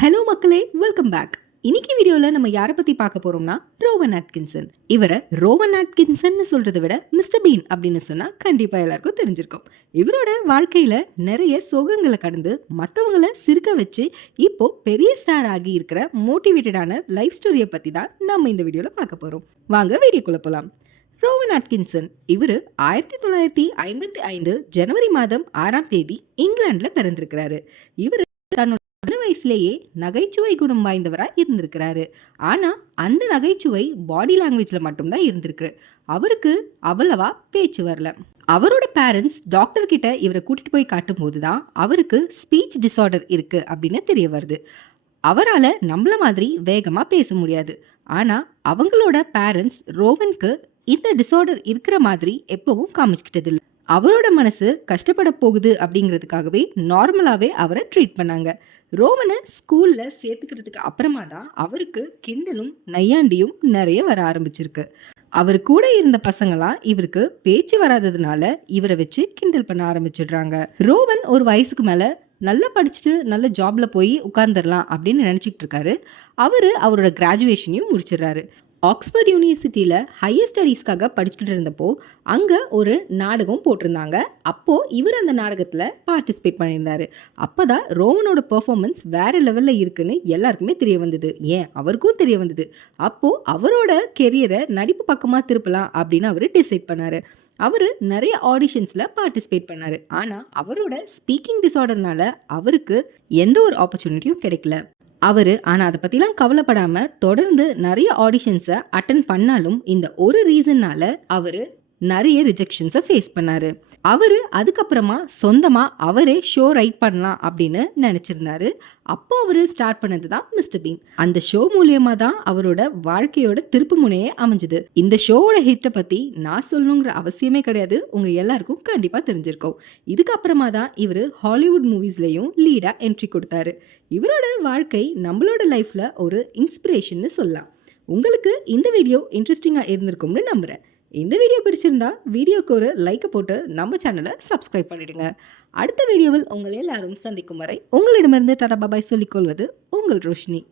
Hello மக்களே, welcome back. இன்னைக்கு வீடியோவில் நம்ம யாரை பற்றி பார்க்க போகிறோம்னா ரோவன் அட்கின்சன். இவரை ரோவன் அட்கின்சன் சொல்கிறத விட மிஸ்டர் பீன் அப்படின்னு சொன்னால் கண்டிப்பாக எல்லாருக்கும் தெரிஞ்சிருக்கும். இவரோட வாழ்க்கையில் நிறைய சோகங்களை கடந்து மற்றவங்களை சிரிக்க வச்சு இப்போ பெரிய ஸ்டார் ஆகி இருக்கிற மோட்டிவேட்டடான லைஃப் ஸ்டோரியை பற்றி தான் நம்ம இந்த வீடியோவில் பார்க்க போகிறோம். வாங்க வீடியோக்குள்ள போகலாம். ரோவன் அட்கின்சன் இவர் 1955 ஜனவரி மாதம் 6ஆம் தேதி இங்கிலாண்டில் பிறந்திருக்கிறாரு. இவர் தன்னோட வயசுலேயே நகைச்சுவை குணம் வாய்ந்தவராக இருந்திருக்கிறாரு. ஆனால் அந்த நகைச்சுவை பாடி லாங்குவேஜில் மட்டும்தான் இருந்திருக்கு. அவருக்கு அவ்வளவா பேச்சு வரல. அவரோட பேரண்ட்ஸ் டாக்டர் கிட்ட இவரை கூட்டிட்டு போய் காட்டும் போது தான் அவருக்கு ஸ்பீச் டிஸார்டர் இருக்கு அப்படின்னு தெரிய வருது. அவரால் நம்மள மாதிரி வேகமாக பேச முடியாது. ஆனால் அவங்களோட பேரண்ட்ஸ் ரோவனுக்கு இந்த டிஸார்டர் இருக்கிற மாதிரி எப்பவும் காமிச்சிக்கிட்டது இல்லை. அவரோட மனசு கஷ்டப்பட போகுது அப்படிங்கிறதுக்காகவே நார்மலாகவே அவரை ட்ரீட் பண்ணாங்க. ரோவனை ஸ்கூலில் சேர்த்துக்கிறதுக்கு அப்புறமா தான் அவருக்கு கிண்டலும் நையாண்டியும் நிறைய வர ஆரம்பிச்சிருக்கு. அவர் கூட இருந்த பசங்களாம் இவருக்கு பேச்சு வராததுனால இவரை வச்சு கிண்டல் பண்ண ஆரம்பிச்சிடுறாங்க. ரோவன் ஒரு வயசுக்கு மேலே நல்லா படிச்சுட்டு நல்ல ஜாப்ல போய் உட்கார்ந்துடலாம் அப்படின்னு நினச்சிக்கிட்டு இருக்காரு. அவரோட கிராஜுவேஷனையும் முடிச்சிடுறாரு. ஆக்ஸ்போர்ட் யூனிவர்சிட்டியில் ஹையர் ஸ்டடீஸ்க்காக படிச்சுக்கிட்டு இருந்தப்போ அங்கே ஒரு நாடகம் போட்டிருந்தாங்க. அப்போது இவர் அந்த நாடகத்தில் பார்ட்டிசிபேட் பண்ணியிருந்தார். அப்போ தான் ரோவனோட பெர்ஃபார்மன்ஸ் வேறு லெவலில் இருக்குன்னு எல்லாருக்குமே தெரிய வந்தது. ஏன் அவருக்கும் தெரிய வந்தது. அப்போது அவரோட கெரியரை நடிப்பு பக்கமாக திருப்பலாம் அப்படின்னு அவர் டிசைட் பண்ணார். அவர் நிறைய ஆடிஷன்ஸில் பார்ட்டிசிபேட் பண்ணார். ஆனால் அவரோட ஸ்பீக்கிங் டிஸார்டர்னால அவருக்கு எந்த ஒரு ஆப்பர்ச்சுனிட்டியும் கிடைக்கல. ஆனால் அதை பற்றிலாம் கவலைப்படாமல் தொடர்ந்து நிறைய ஆடிஷன்ஸை அட்டன் பண்ணாலும் இந்த ஒரு ரீசன்னால அவர் நிறைய ரிஜெக்ஷன்ஸை ஃபேஸ் பண்ணார். அதுக்கப்புறமா சொந்தமாக அவரே ஷோ ரைட் பண்ணலாம் அப்படின்னு நினச்சிருந்தாரு. அப்போ அவர் ஸ்டார்ட் பண்ணது தான் மிஸ்டர் பீன். அந்த ஷோ மூலியமாக தான் அவரோட வாழ்க்கையோட திருப்பு முனையே அமைஞ்சுது. இந்த ஷோவோட ஹிட்டை பற்றி நான் சொல்லணுங்கிற அவசியமே கிடையாது, உங்கள் எல்லாருக்கும் கண்டிப்பாக தெரிஞ்சிருக்கும். இதுக்கப்புறமா தான் இவர் ஹாலிவுட் மூவிஸ்லேயும் லீடாக என்ட்ரி கொடுத்தாரு. இவரோட வாழ்க்கை நம்மளோட லைஃப்பில் ஒரு இன்ஸ்பிரேஷன்னு சொல்லலாம். உங்களுக்கு இந்த வீடியோ இன்ட்ரெஸ்டிங்காக இருந்திருக்கும்னு நம்புகிறேன். இந்த வீடியோ பிடிச்சிருந்தா வீடியோக்கு ஒரு லைக்கை போட்டு நம்ம சேனலை சப்ஸ்கிரைப் பண்ணிடுங்க. அடுத்த வீடியோவில் உங்கள் எல்லாரும் சந்திக்கும் வரை உங்களிடமிருந்து டாடா பாபாய் சொல்லிக்கொள்வது உங்கள் ரோஷினி.